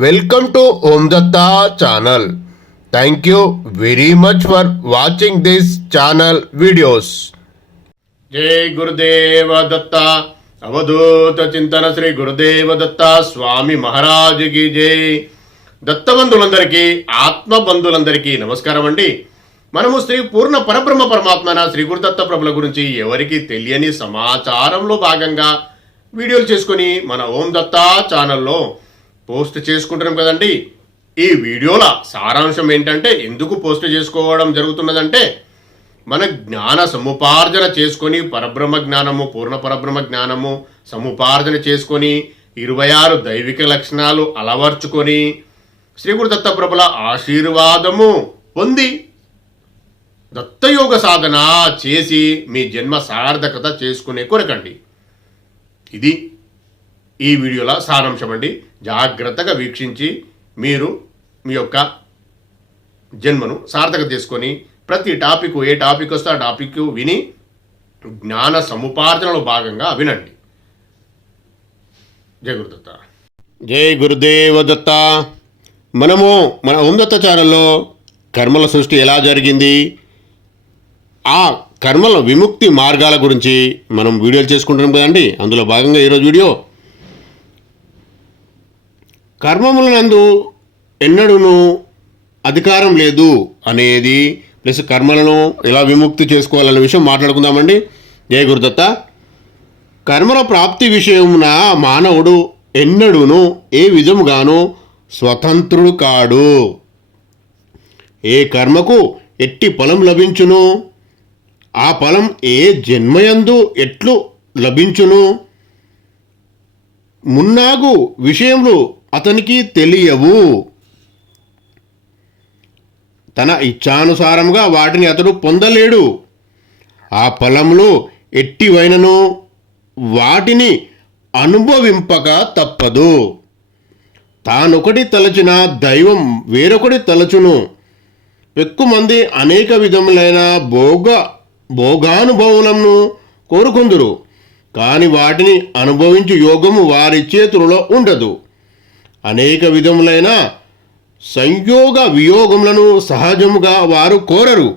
Welcome to Om Datta channel thank you very much for watching this channel videos జై గురుదేవ దత్త అవధూత చింతన శ్రీ గురుదేవ దత్త స్వామి మహారాజుకి జై దత్తబంధులందరికీ ఆత్మబంధులందరికీ నమస్కారం అండి మనము శ్రీ పూర్ణ పరబ్రహ్మ పరమాత్మన శ్రీ గురుదత్త ప్రభుల గురించి ఎవరికి తెలియని సమాచారంలో భాగంగా వీడియోలు చేసుకొని మన ఓం దత్తా ఛానల్లో పోస్ట్ చేసుకుంటున్నాం కదండి. ఈ వీడియోల సారాంశం ఏంటంటే ఎందుకు పోస్ట్ చేసుకోవడం జరుగుతున్నదంటే మన జ్ఞాన సముపార్జన చేసుకొని పరబ్రహ్మ జ్ఞానము పూర్ణ పరబ్రహ్మ జ్ఞానము సముపార్జన చేసుకొని ఇరవై ఆరు దైవిక లక్షణాలు అలవర్చుకొని శ్రీగురు దత్తప్రభుల దత్త ప్రభుల ఆశీర్వాదము పొంది దత్తయోగ సాధన చేసి మీ జన్మ సార్థకత చేసుకునే కొరకండి. ఇది ఈ వీడియోల సారాంశం అండి. జాగ్రత్తగా వీక్షించి మీరు మీ యొక్క జన్మను సార్థక తీసుకొని ప్రతి టాపిక్ ఏ టాపిక్ వస్తే ఆ టాపిక్ విని జ్ఞాన సముపార్జనలో భాగంగా వినండి. జయ గురుదత్త. జై గురుదేవ దత్త మనము మన ఓందత్త ఛానల్లో కర్మల సృష్టి ఎలా జరిగింది ఆ కర్మల విముక్తి మార్గాల గురించి మనం వీడియోలు చేసుకుంటున్నాం కదండి. అందులో భాగంగా ఈరోజు వీడియో కర్మములనందు ఎన్నడూను అధికారం లేదు అనేది ప్లస్ కర్మలను ఎలా విముక్తి చేసుకోవాలనే విషయం మాట్లాడుకుందామండి. జయ గురుదత్త. కర్మల ప్రాప్తి విషయమున మానవుడు ఎన్నడూను ఏ విధముగాను స్వతంత్రుడు కాడు. ఏ కర్మకు ఎట్టి ఫలం లభించును? ఆ ఫలం ఏ జన్మయందు ఎట్లు లభించును? మున్నాగు విషయంలో అతనికి తెలియవు. తన ఇచ్ఛానుసారముగా వాటిని అతడు పొందలేడు. ఆ ఫలములు ఎట్టివైనను వాటిని అనుభవింపక తప్పదు. తానొకటి తలచిన దైవం వేరొకటి తలచును. ఎక్కువమంది అనేక విధములైన భోగ భోగానుభవములను కోరుకుందురు. కాని వాటిని అనుభవించు యోగము వారి చేతులలో ఉండదు. అనేక విధములైన సంయోగ వియోగములను సహజముగా వారు కోరరు.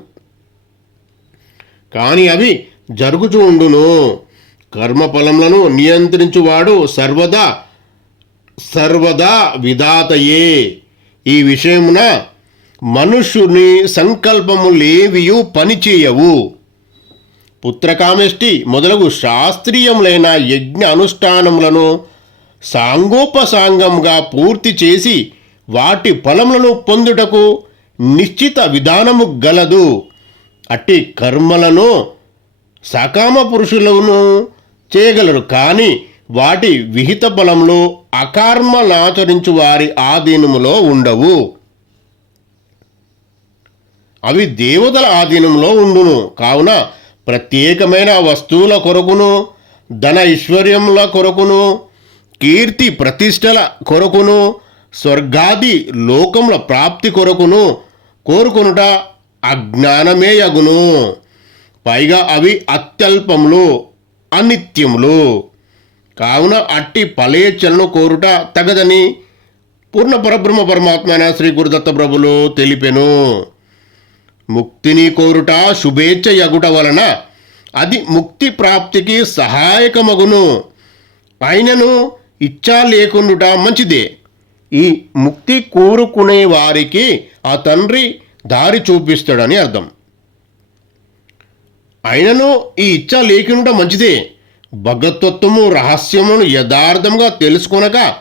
కానీ అవి జరుగుచూ ఉండును. కర్మఫలములను నియంత్రించువాడు సర్వదా సర్వదా విధాతయే. ఈ విషయమున మనుష్యుని సంకల్పములేవియు పనిచేయవు. పుత్రకామెష్టి మొదలగు శాస్త్రీయములైన యజ్ఞ అనుష్ఠానములను సాంగోపసాంగంగా పూర్తి చేసి వాటి ఫలములను పొందుటకు నిశ్చిత విధానము గలదు. అట్టి కర్మలను సకామ పురుషులను చేయగలరు. కానీ వాటి విహిత ఫలములు అకర్మలాచరించు వారి ఆధీనములో ఉండవు. అవి దేవతల ఆధీనంలో ఉండును. కావున ప్రత్యేకమైన వస్తువుల కొరకును ధన ఐశ్వర్యముల కొరకును కీర్తి ప్రతిష్టల కొరకును స్వర్గాది లోకముల ప్రాప్తి కొరకును కోరుకొనుట అజ్ఞానమే యగును పైగా అవి అత్యల్పములు అనిత్యములు. కావున అట్టి ఫలేచ్ఛలను కోరుట తగదని పూర్ణ పరబ్రహ్మ పరమాత్మైన శ్రీ గురుదత్త ప్రభులు తెలిపెను. ముక్తిని కోరుట శుభేచ్ఛ యగుట వలన అది ముక్తి ప్రాప్తికి సహాయకమగును. అయినను ఇచ్చా లేకుండుట మంచిదే. ఈ ముక్తి కోరుకునే వారికి ఆ తండ్రి దారి చూపిస్తాడని అర్థం. అయినను ఈ ఇచ్చ లేకుండా మంచిదే. భగతత్వము రహస్యమును యథార్థంగా తెలుసుకొనక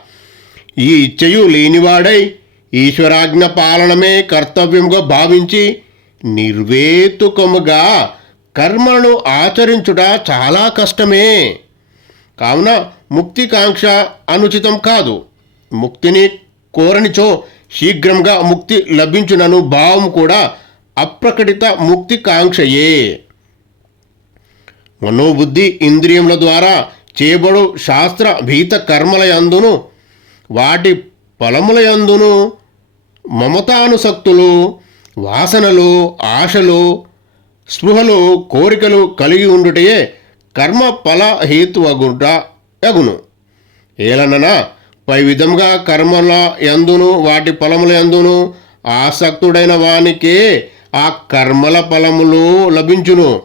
ఈ ఇచ్చయు లేనివాడై ఈశ్వరాజ్ఞ పాలనమే కర్తవ్యముగా భావించి నిర్వేతుకముగా కర్మను ఆచరించుట చాలా కష్టమే. కావున ముక్తికాంక్ష అనుచితం కాదు. ముక్తిని కోరనిచో శీఘ్రంగా ముక్తి లభించునను భావం కూడా అప్రకటిత ముక్తి కాంక్షయే మనోబుద్ధి ఇంద్రియముల ద్వారా చేయబడు శాస్త్ర భీత కర్మల యందును వాటి ఫలములయందును మమతానుసక్తులు వాసనలు ఆశలు స్పృహలు కోరికలు కలిగి ఉండుటయే కర్మ ఫల హేతువగుట ఎగును ఏలననా? పై విధంగా కర్మల యందును వాటి ఫలముల యందును ఆసక్తుడైన వానికే ఆ కర్మల ఫలములు లభించును.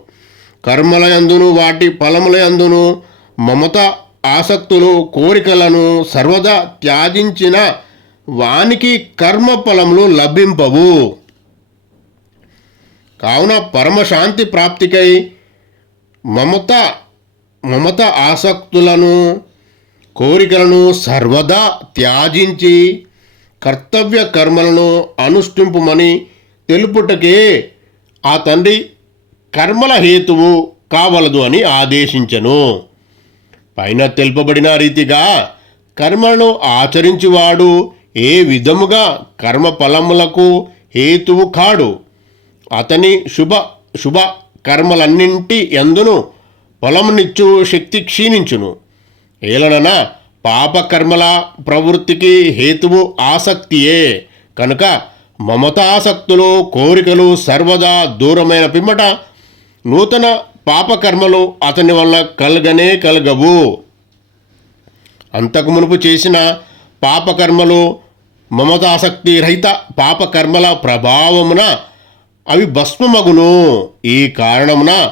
కర్మల యందును వాటి ఫలముల యందును మమత ఆసక్తులు కోరికలను సర్వదా త్యాజించిన వానికి కర్మ ఫలములు లభింపవు. కావున పరమశాంతి ప్రాప్తికై మమత మమత ఆసక్తులను కోరికలను సర్వదా త్యాజించి కర్తవ్య కర్మలను అనుష్ఠింపుమని తెలుపుటకే ఆ తండ్రి కర్మల హేతువు కావలదు అని ఆదేశించెను. పైన తెలుపబడిన రీతిగా కర్మలను ఆచరించువాడు ఏ విధముగా కర్మ ఫలములకు హేతువు కాడు అతని శుభ శుభ కర్మలన్నింటి ఎందును ఫలమునిచ్చు శక్తి క్షీణించును. ఏలనన పాపకర్మల ప్రవృత్తికి హేతువు ఆసక్తియే. కనుక మమతాసక్తులు కోరికలు సర్వదా దూరమైన పిమ్మట నూతన పాపకర్మలు అతని వల్ల కలగనే కలగవు. అంతకు మునుపు చేసిన పాపకర్మలు మమతాసక్తి రహిత పాపకర్మల ప్రభావమున అవి భస్మమగును. ఈ కారణమున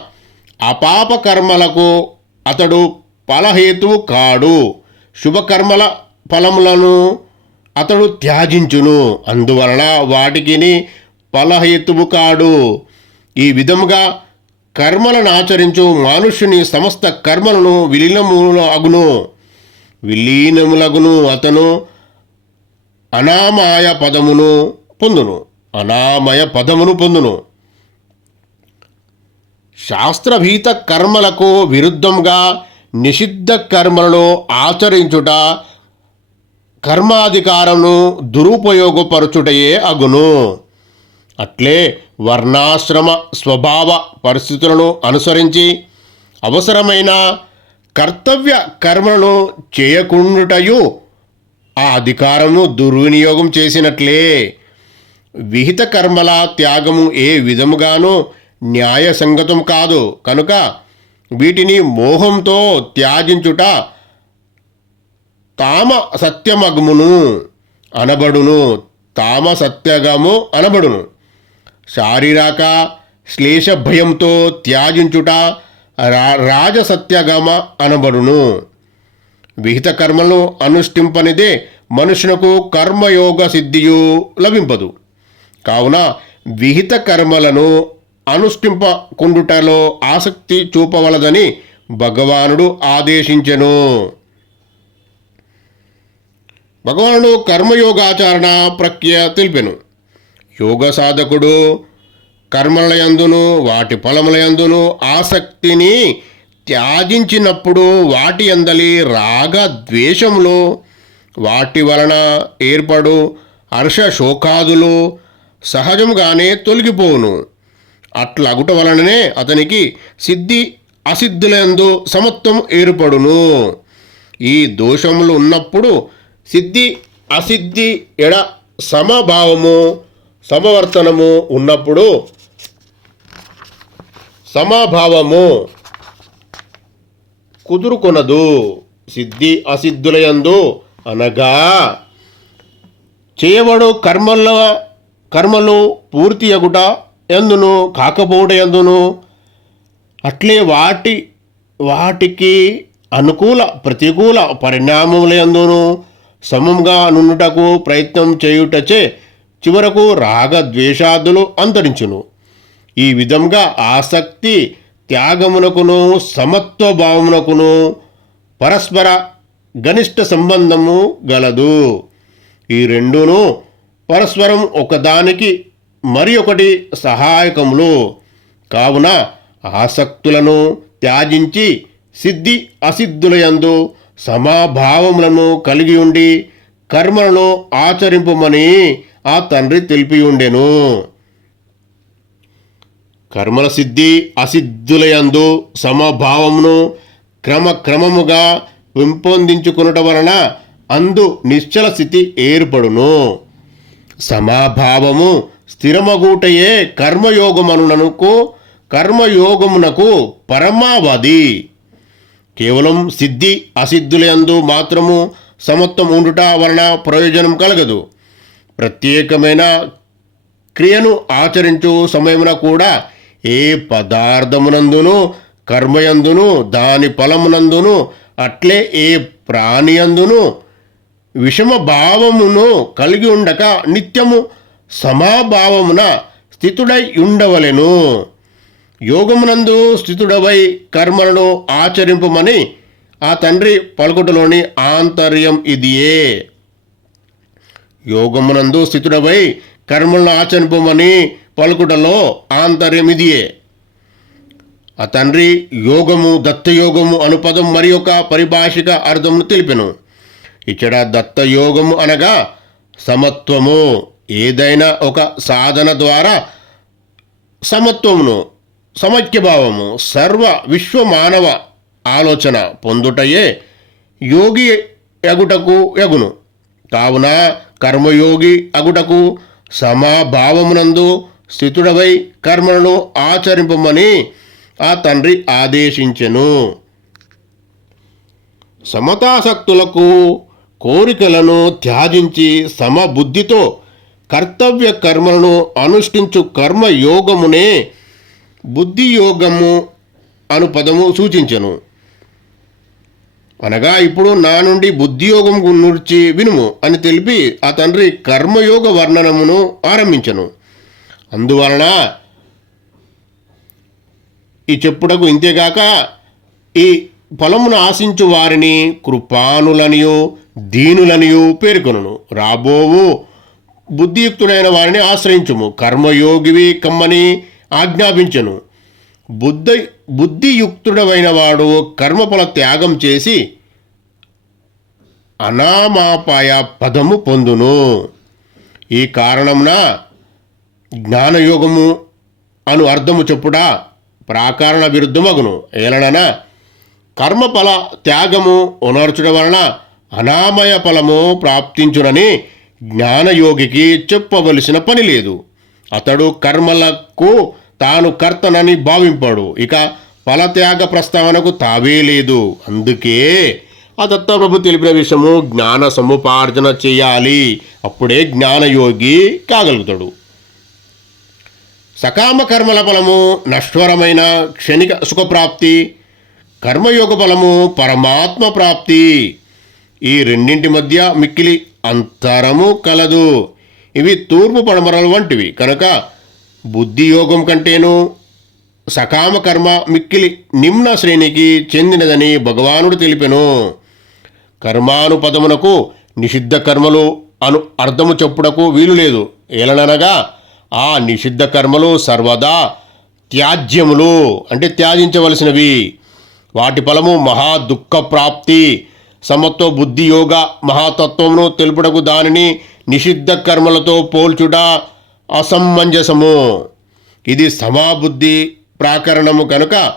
అపాపకర్మలకు అతడు ఫలహేతువు కాడు. శుభకర్మల ఫలములను అతడు త్యాజించును. అందువలన వాటికిని ఫలహేతువు కాడు. ఈ విధముగా కర్మలను ఆచరించు మనుష్యుని సమస్త కర్మలను విలీనములు అగును విలీనములగును అతను అనామాయ పదమును పొందును. అనామయ పదమును పొందును. శాస్త్రభీత కర్మలకు విరుద్ధంగా నిషిద్ధ కర్మలను ఆచరించుట కర్మాధికారమును దురుపయోగపరచుటయే అగును. అట్లే వర్ణాశ్రమ స్వభావ పరిస్థితులను అనుసరించి అవసరమైన కర్తవ్య కర్మలను చేయకుండుటయు ఆ అధికారమును దుర్వినియోగం చేసినట్లే. విహిత కర్మల త్యాగము ఏ విధముగానూ న్యాయసంగతం కాదు. కనుక వీటిని మోహంతో త్యాజించుట తామ సత్యమగమును అనబడును. తామ సత్యగము అనబడును. శారీరక శ్లేష భయంతో త్యాజించుట రా రాజసత్యగమ అనబడును. విహిత కర్మలను అనుష్ఠింపనిదే మనుషునకు కర్మయోగ సిద్ధియు లభింపదు. కావున విహిత కర్మలను అనుష్ఠింపకుండుటలో ఆసక్తి చూపవలదని భగవానుడు ఆదేశించెను. భగవానుడు కర్మయోగాచరణ ప్రక్రియ తెలిపెను. యోగ సాధకుడు కర్మలయందును వాటి ఫలములయందును ఆసక్తిని త్యాజించినప్పుడు వాటి అందలి రాగ ద్వేషములు వాటి వలన ఏర్పడు హర్ష శోకాదులు సహజముగానే తొలగిపోవును. అట్లాగుట వలననే అతనికి సిద్ధి అసిద్ధులందు సమత్వం ఏర్పడును. ఈ దోషములు ఉన్నప్పుడు సిద్ధి అసిద్ధి ఎడ సమభావము సమవర్తనము ఉన్నప్పుడు సమభావము కుదురుకొనదు. సిద్ధి అసిద్ధులయందు అనగా చేయబడు కర్మల కర్మలు పూర్తి అగుట ఎందును కాకపోవుట ఎందును అట్లే వాటి వాటికి అనుకూల ప్రతికూల పరిణామముల ఎందును సమంగా నుండుటకు ప్రయత్నం చేయుటచే చివరకు రాగద్వేషాదులు అంతరించును ఈ విధంగా ఆసక్తి త్యాగమునకును సమత్వ భావమునకును పరస్పర గనిష్ట సంబంధము గలదు. ఈ రెండును పరస్పరం ఒకదానికి మరి ఒకటి సహాయకములు. కావున ఆసక్తులను త్యాజించి సిద్ధి అసిద్ధులయందు సమాభావములను కలిగి ఉండి కర్మలను ఆచరింపమని ఆ తండ్రి తెలిపి ఉండెను కర్మల సిద్ధి అసిద్ధులయందు సమభావమును క్రమక్రమముగా పెంపొందించుకునుట వలన అందు నిశ్చల స్థితి ఏర్పడును. సమాభావము స్థిరమగూటయే కర్మయోగమనునకు కర్మయోగమునకు పరమావధి. కేవలం సిద్ధి అసిద్ధులందు మాత్రము సమత్వం ఉండుట వలన ప్రయోజనం కలగదు. ప్రత్యేకమైన క్రియను ఆచరించు సమయమున కూడా ఏ పదార్థమునందును కర్మయందును దాని ఫలమునందును అట్లే ఏ ప్రాణియందును విషమ భావమును కలిగి ఉండక నిత్యము సమాభావమున స్థితుడై ఉండవలెను. యోగమునందు స్థితుడవై కర్మలను ఆచరింపమని ఆ తండ్రి పలుకుటలోని ఆంతర్యం ఇదియే. యోగమునందు స్థితుడవై కర్మలను ఆచరింపమని పలుకుటలో ఆంతర్యం ఇదియే. ఆ తండ్రి యోగము దత్తయోగము అను పదం మరి ఒక పరిభాషిక అర్థమును తెలిపెను. ఇక్కడ దత్తయోగము అనగా సమత్వము. ఏదైనా ఒక సాధన ద్వారా సమత్వమును సమైక్యభావము సర్వ విశ్వ మానవ ఆలోచన పొందుటయే యోగి ఎగుటకు ఎగును. కావున కర్మయోగి అగుటకు సమాభావమునందు స్థితుడవై కర్మలను ఆచరింపమని ఆ తండ్రి ఆదేశించెను. సమతాసక్తులకు కోరికలను త్యాజించి సమబుద్ధితో కర్తవ్య కర్మలను అనుష్ఠించు కర్మయోగమునే బుద్ధియోగము అను పదము సూచించను. అనగా ఇప్పుడు నా నుండి బుద్ధియోగం గురించి వినుము అని తెలిపి ఆ తండ్రి కర్మయోగ వర్ణనమును ఆరంభించను. అందువలన ఈ చెప్పుటకు ఇంతేగాక ఈ ఫలమును ఆశించు వారిని కృపానులనియు దీనులనియు పేర్కొనును. రాబోవు బుద్ధియుక్తుడైన వారిని ఆశ్రయించుము. కర్మయోగివి కమ్మని ఆజ్ఞాపించను. బుద్ధ బుద్ధియుక్తుడమైన వాడు కర్మఫల త్యాగం చేసి అనామాపాయ పదము పొందును. ఈ కారణంన జ్ఞానయోగము అను అర్థము చెప్పుడా ప్రాకారణ విరుద్ధమగును. ఏలనన కర్మఫల త్యాగము ఉనర్చుట వలన అనామయ ఫలము ప్రాప్తించునని జ్ఞానయోగికి చెప్పవలసిన పని లేదు. అతడు కర్మలకు తాను కర్తనని భావింపాడు. ఇక ఫలత్యాగ ప్రస్తావనకు తావే లేదు. అందుకే ఆ దత్తప్రభు తెలిపిన విషయము జ్ఞాన సముపార్జన చేయాలి. అప్పుడే జ్ఞానయోగి కాగలుగుతాడు. సకామ కర్మల ఫలము నశ్వరమైన క్షణిక సుఖప్రాప్తి కర్మయోగ ఫలము పరమాత్మ ప్రాప్తి. ఈ రెండింటి మధ్య మిక్కిలి అంతరము కలదు. ఇవి తూర్పు పడమరలు వంటివి. కనుక బుద్ధి యోగం కంటేను సకామ కర్మ మిక్కిలి నిమ్న శ్రేణికి చెందినదని భగవానుడు తెలిపెను. కర్మానుపదమునకు నిషిద్ధ కర్మలు అను అర్థము చెప్పుటకు వీలు లేదు. ఏలననగా ఆ నిషిద్ధ కర్మలు సర్వదా త్యాజ్యములు అంటే త్యాజించవలసినవి. వాటి ఫలము మహా దుఃఖ ప్రాప్తి సమత్వ బుద్ధి యోగ మహాతత్వమును తెలుపుటకు దానిని నిషిద్ధ కర్మలతో పోల్చుట అసమంజసము. ఇది సమాబుద్ధి ప్రాకరణము కనుక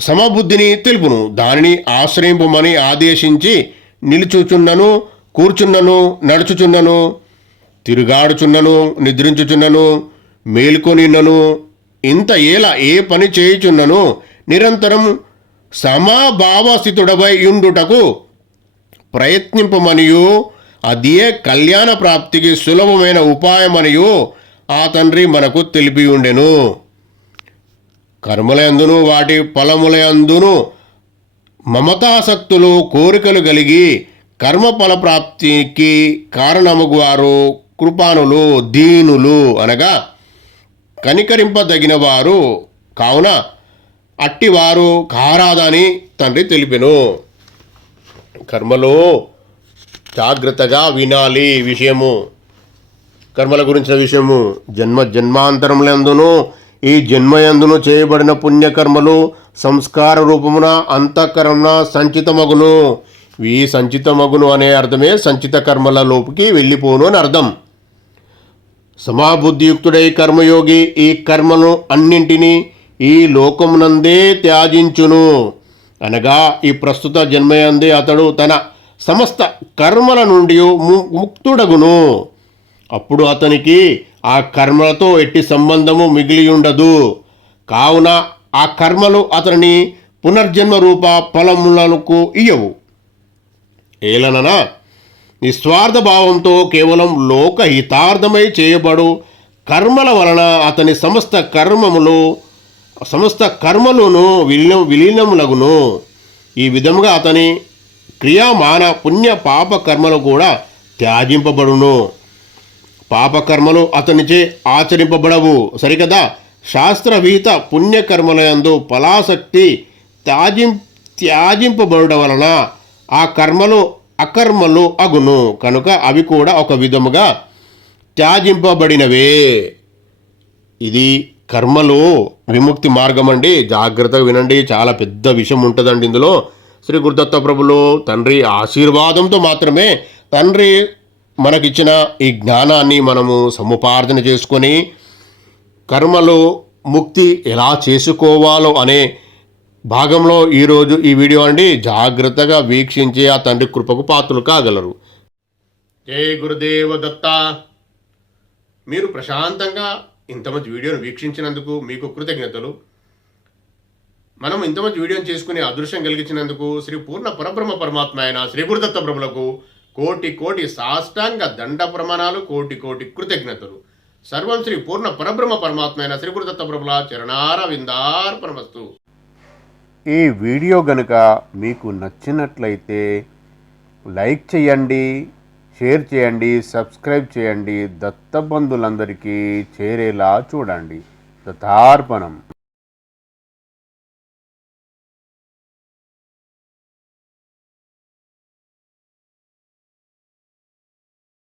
సమబుద్ధిని తెలుపును. దానిని ఆశ్రయింపమని ఆదేశించి నిలుచుచున్నను కూర్చున్నను నడుచుచున్నను తిరుగాడుచున్నను నిద్రించుచున్నను మేల్కొనిన్నను ఇంత ఏలా ఏ పని చేయుచున్నను నిరంతరం సమభావస్థితుడవై ఉండుటకు ప్రయత్నింపమనియు. అదే కళ్యాణ ప్రాప్తికి సులభమైన ఉపాయమనియు ఆ తండ్రి మనకు తెలిపి ఉండెను కర్మలందును వాటి ఫలములందును మమతాసక్తులు కోరికలు కలిగి కర్మఫల ప్రాప్తికి కారణముగు వారు కృపానులు దీనులు అనగా కనికరింపదగిన వారు కావున అట్టివారు కారాదని తండ్రి తెలిపెను. కర్మలో జాగ్రత్తగా వినాలి విషయము. కర్మల గురించిన విషయము. జన్మ జన్మాంతరములందును ఈ జన్మయందును చేయబడిన పుణ్యకర్మలు సంస్కార రూపమున అంతఃకరమున సంచితమగును. ఈ సంచితమగును అనే అర్థమే సంచిత కర్మల లోపుకి వెళ్ళిపోను అని అర్థం. సమాబుద్ధియుక్తుడై కర్మయోగి ఈ కర్మను అన్నింటినీ ఈ లోకమునందే త్యాజించును. అనగా ఈ ప్రస్తుత జన్మయందే అతడు తన సమస్త కర్మల నుండి ము- ముక్తుడగును. అప్పుడు అతనికి ఆ కర్మలతో ఎట్టి సంబంధము మిగిలి ఉండదు కావున ఆ కర్మలు అతని పునర్జన్మ రూప ఫలములకు ఇయ్యవు. ఏలననా నిస్వార్థ భావంతో కేవలం లోక హితార్థమై చేయబడు కర్మల వలన అతని సమస్త కర్మములు సమస్త కర్మలోను విలీనం విలీనములగును. ఈ విధముగా అతని క్రియామాన పుణ్య పాప కర్మలు కూడా త్యాజింపబడును. పాపకర్మలు అతనిచే ఆచరింపబడవు. సరికదా? శాస్త్రవిహిత పుణ్యకర్మలయందు ఫలాసక్తి త్యాజిం త్యాజింపబడడం వలన ఆ కర్మలు అకర్మలు అగును. కనుక అవి కూడా ఒక విధముగా త్యాజింపబడినవే. ఇది కర్మలు విముక్తి మార్గం అండి. జాగ్రత్తగా వినండి. చాలా పెద్ద విషయం ఉంటుందండి ఇందులో. శ్రీ గురుదత్త ప్రభులు తండ్రి ఆశీర్వాదంతో మాత్రమే తండ్రి మనకిచ్చిన ఈ జ్ఞానాన్ని మనము సముపార్జన చేసుకొని కర్మలు ముక్తి ఎలా చేసుకోవాలో అనే భాగంలో ఈరోజు ఈ వీడియో అండి. జాగ్రత్తగా వీక్షించి ఆ తండ్రి కృపకు పాత్రలు కాగలరు. జై గురుదేవ దత్త. మీరు ప్రశాంతంగా ఇంతమంది వీడియోను వీక్షించినందుకు మీకు కృతజ్ఞతలు. మనం ఇంతమంది వీడియోను చేసుకుని చేసుకునే అదృశ్యం కలిగించినందుకు శ్రీ పూర్ణ పరబ్రహ్మ పరమాత్మ అయిన శ్రీ గురుదత్త ప్రభులకు కోటి కోటి సాష్టాంగ దండ ప్రమాణాలు కోటి కోటి కృతజ్ఞతలు. సర్వం శ్రీ పూర్ణ పరబ్రహ్మ పరమాత్మ అయిన శ్రీ గురుదత్త ప్రభుల చరణార విందార్పణమస్తు ఈ వీడియో గనుక మీకు నచ్చినట్లయితే లైక్ చేయండి షేర్ చేయండి సబ్స్క్రైబ్ చేయండి. దత్తబంధులందరికీ చేరేలా చూడండి. దత్తార్పణం.